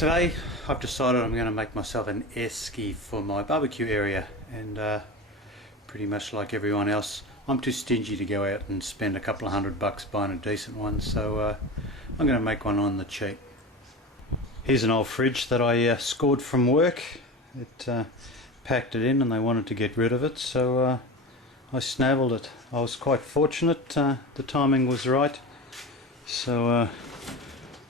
Today I've decided I'm going to make myself an esky for my barbecue area, and pretty much like everyone else, I'm too stingy to go out and spend a couple of $100 buying a decent one, so I'm going to make one on the cheap. Here's an old fridge that I scored from work. It packed it in and they wanted to get rid of it, so I snaffled it. I was quite fortunate, the timing was right. So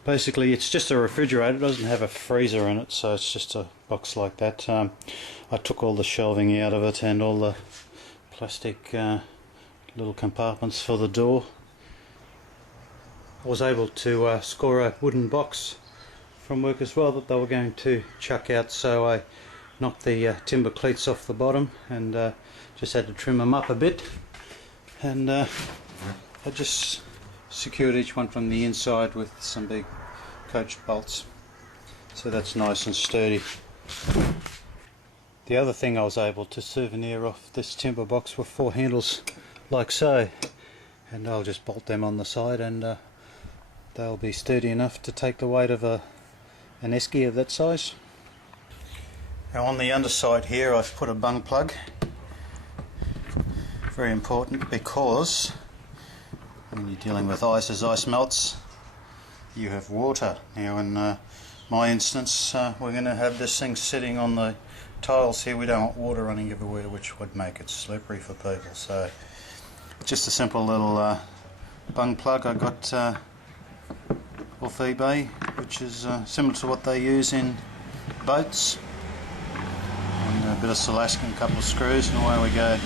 basically it's just a refrigerator, it doesn't have a freezer in it, so it's just a box like that. I took all the shelving out of it and all the plastic little compartments for the door. I was able to score a wooden box from work as well that they were going to chuck out, so I knocked the timber cleats off the bottom and just had to trim them up a bit, and I just secured each one from the inside with some big coach bolts, so that's nice and sturdy. The other thing I was able to souvenir off this timber box were 4 handles like so, and I'll just bolt them on the side and they'll be sturdy enough to take the weight of an esky of that size. Now on the underside here I've put a bung plug. Very important, because when you're dealing with ice, as ice melts, you have water. Now in my instance, we're going to have this thing sitting on the tiles here. We don't want water running everywhere, which would make it slippery for people. So just a simple little bung plug I got off eBay, which is similar to what they use in boats, and a bit of Alaskan, a couple of screws, and away we go.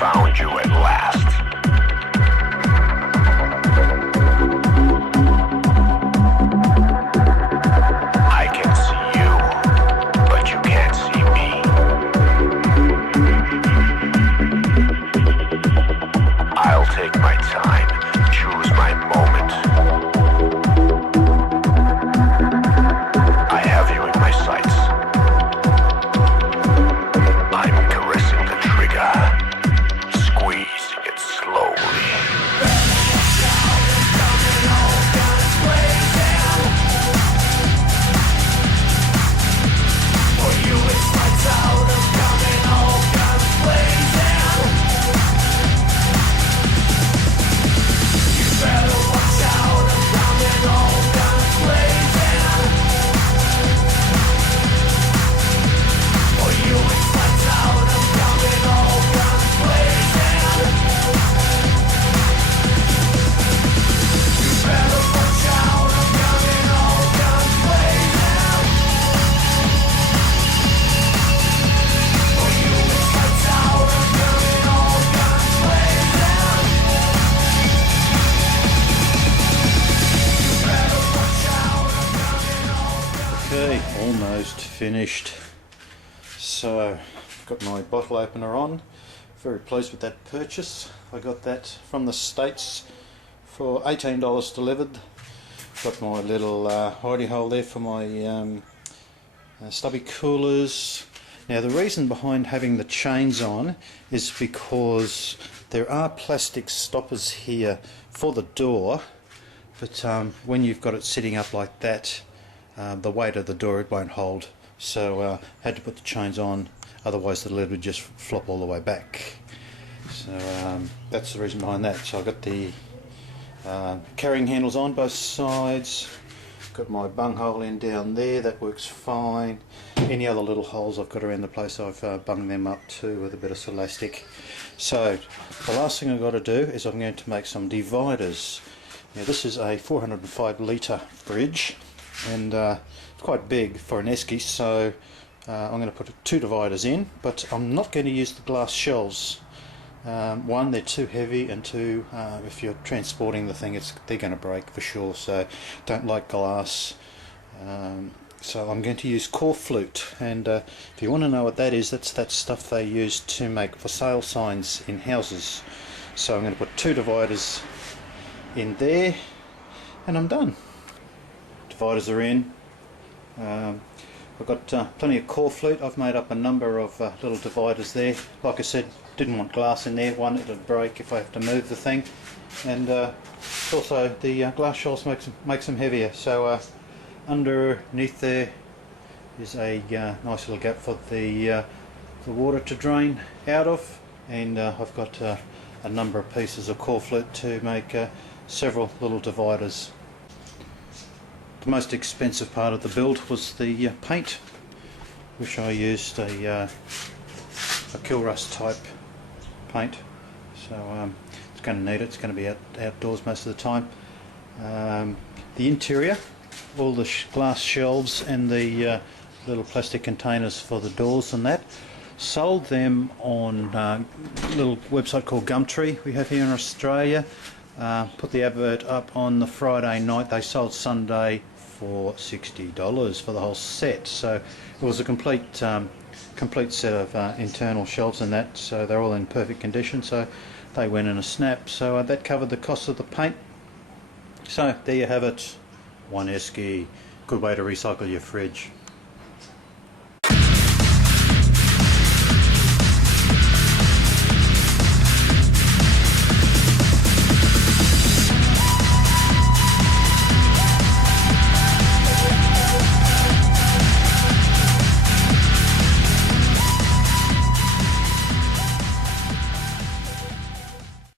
found you at last. I can see you, but you can't see me. I'll take my time, choose my moment. I have you in my sights. I'm caressing the trigger, squeezing it slowly. For you it's lights out, I'm coming all guns blazing. You better watch out, I'm coming all guns blazing. For you it's lights out, I'm coming all guns blazing. You better watch out, I'm coming all guns blazing. For you it's lights out, I'm coming all guns blazing. You better watch out, I'm coming all guns. Okay, almost finished. So, I've got my bottle opener on. Very pleased with that purchase. I got that from the States for $18 delivered. Got my little hidey hole there for my stubby coolers. Now the reason behind having the chains on is because there are plastic stoppers here for the door, but when you've got it sitting up like that, the weight of the door it won't hold. So had to put the chains on, otherwise the lid would just flop all the way back. So that's the reason behind that. So I've got the carrying handles on both sides, got my bung hole in down there, that works fine. Any other little holes I've got around the place I've bunged them up too with a bit of elastic. So the last thing I've got to do is I'm going to make some dividers. Now this is a 405 litre fridge, and it's quite big for an esky, so I'm going to put 2 dividers in, but I'm not going to use the glass shelves. One, they're too heavy, and two, if you're transporting the thing, they're going to break for sure, so don't like glass. So I'm going to use core flute, and if you want to know what that is, that's that stuff they use to make for sale signs in houses. So I'm going to put 2 dividers in there, and I'm done. Dividers are in. I've got plenty of core flute. I've made up a number of little dividers there. Like I said, didn't want glass in there. One, it'll break if I have to move the thing, and also the glass shelves makes them heavier. So underneath there is a nice little gap for the water to drain out of, and I've got a number of pieces of core flute to make several little dividers. The most expensive part of the build was the paint, which I used a kill rust type paint. So it's going to need it. It's going to be outdoors most of the time. The interior, all the glass shelves and the little plastic containers for the doors and that, sold them on a little website called Gumtree we have here in Australia. Put the advert up on the Friday night. They sold Sunday for $60 for the whole set. So it was a complete set of internal shelves and that, so they're all in perfect condition, so they went in a snap. So that covered the cost of the paint. So there you have it, one esky. Good way to recycle your fridge.